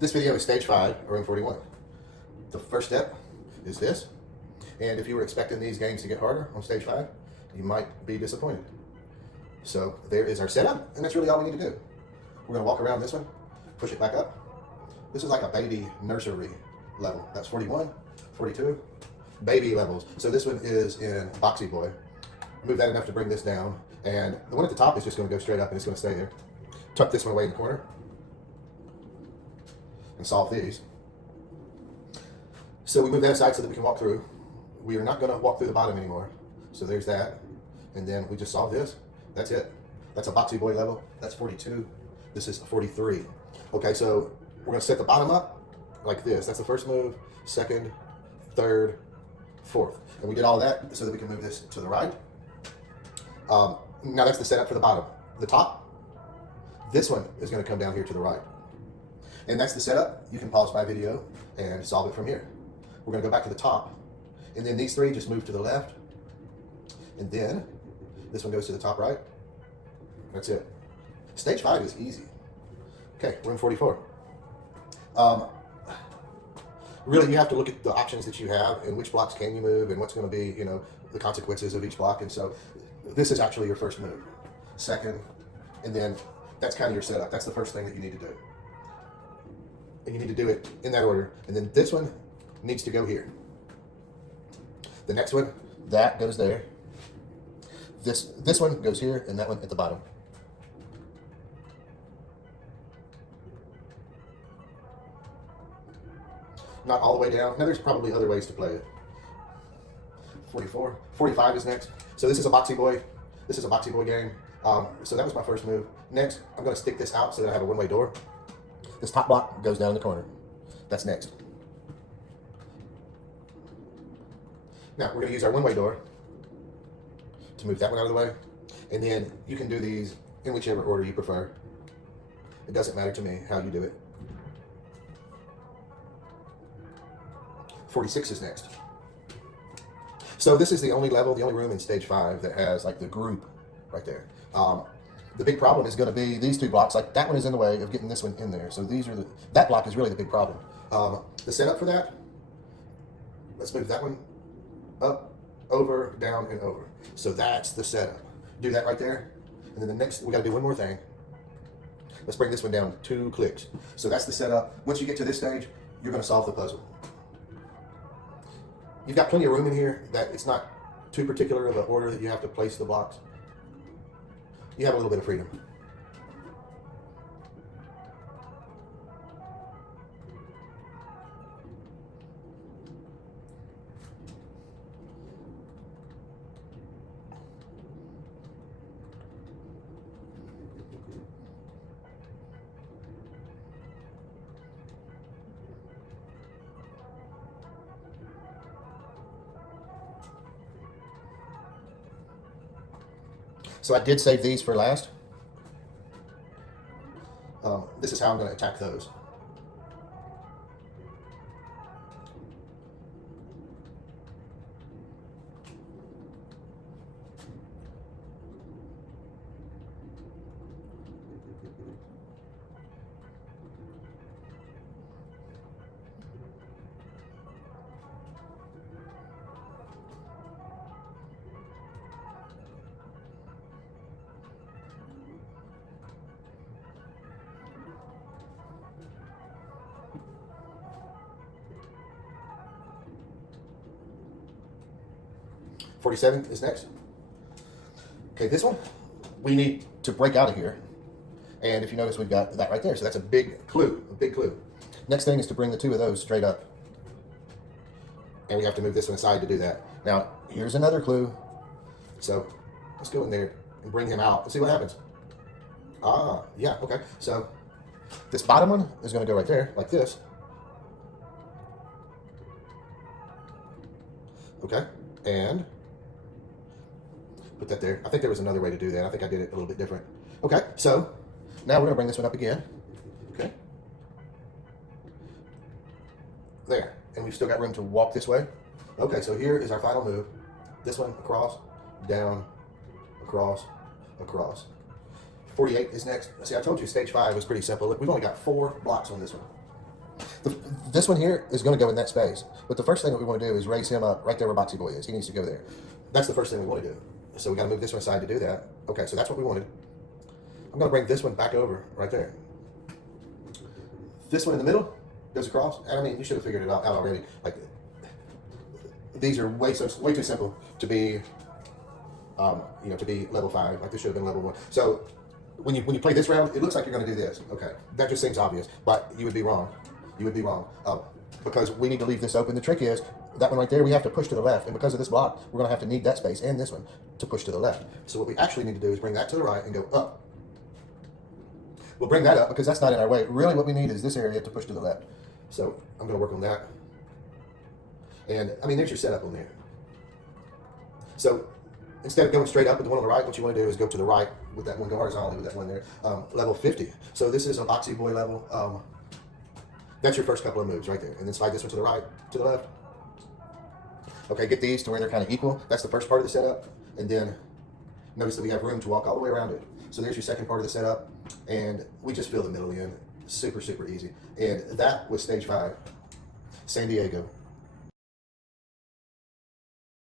This video is stage 5, room 41. The first step is this, and if you were expecting these games to get harder on stage 5, you might be disappointed. So there is our setup, and that's really all we need to do. We're going to walk around this one, push it back up. This is like a baby nursery level. That's 41, 42, baby levels. So this one is in Boxy Boy. Move that enough to bring this down, and the one at the top is just going to go straight up and it's going to stay there. Tuck this one away in the corner and solve these. So we move that aside so that we can walk through. We are not going to walk through the bottom anymore. So there's that. And then we just solve this. That's it. That's a Boxy Boy level. That's 42. This is 43. Okay, so we're going to set the bottom up like this. That's the first move, second, third, fourth. And we did all that so that we can move this to the right. Now that's the setup for the bottom. The top, this one is going to come down here to the right. And that's the setup. You can pause my video and solve it from here. We're going to go back to the top. And then these three just move to the left. And then this one goes to the top right. That's it. Stage 5 is easy. Okay, room 44. Really, you have to look at the options that you have and which blocks can you move and what's going to be, the consequences of each block. And so this is actually your first move. Second, and then that's kind of your setup. That's the first thing that you need to do. And you need to do it in that order. And then this one needs to go here. The next one, that goes there. This one goes here, and that one at the bottom. Not all the way down. Now there's probably other ways to play it. 44. 45 is next. So this is a Boxy Boy. This is a Boxy Boy game. So that was my first move. Next, I'm going to stick this out so that I have a one-way door. This top block goes down in the corner. That's next. Now, we're going to use our one-way door to move that one out of the way. And then you can do these in whichever order you prefer. It doesn't matter to me how you do it. 46 is next. So this is the only level, the only room in stage 5 that has like the group right there. The big problem is going to be these two blocks. Like that one is in the way of getting this one in there. So that block is really the big problem. The setup for that, let's move that one up, over, down, and over. So that's the setup. Do that right there. And then the next, we got to do one more thing. Let's bring this one down 2 clicks. So that's the setup. Once you get to this stage, you're going to solve the puzzle. You've got plenty of room in here that it's not too particular of an order that you have to place the blocks. You have a little bit of freedom. So I did save these for last. This is how I'm going to attack those. '47 is next. Okay, this one, we need to break out of here. And if you notice, we've got that right there. So that's a big clue, a big clue. Next thing is to bring the two of those straight up. And we have to move this one aside to do that. Now, here's another clue. So let's go in there and bring him out and see what happens. Ah, yeah, okay. So this bottom one is going to go right there, like this. Okay, and put that there. I think there was another way to do that. I think I did it a little bit different. Okay, so now we're going to bring this one up again. Okay. There. And we've still got room to walk this way. Okay, so here is our final move. This one across, down, across, across. 48 is next. See, I told you stage 5 was pretty simple. We've only got 4 blocks on this one. This one here is going to go in that space. But the first thing that we want to do is raise him up right there where Boxy Boy is. He needs to go there. That's the first thing we want to do. So we got to move this one aside to do that. Okay, so that's what we wanted. I'm going to bring this one back over right there. This one in the middle goes across. I mean, you should have figured it out already. Like, these are way too simple to be, to be level 5. Like, this should have been level 1. So when you play this round, it looks like you're going to do this. Okay, that just seems obvious, but you would be wrong. You would be wrong because we need to leave this open. The trick is that one right there, we have to push to the left, and because of this block, we're going to have to need that space and this one to push to the left. So what we actually need to do is bring that to the right and go up. We'll bring that up because that's not in our way. Really what we need is this area to push to the left. So I'm going to work on that. And I mean, there's your setup on there. So instead of going straight up with the one on the right, what you want to do is go to the right with that one, go horizontally with that one there. Level 50. So this is a Boxy Boy level. That's your first couple of moves right there. And then slide this one to the right, to the left. Okay, get these to where they're kind of equal. That's the first part of the setup. And then notice that we have room to walk all the way around it. So there's your second part of the setup. And we just fill the middle in. Super, super easy. And that was stage 5, San Diego.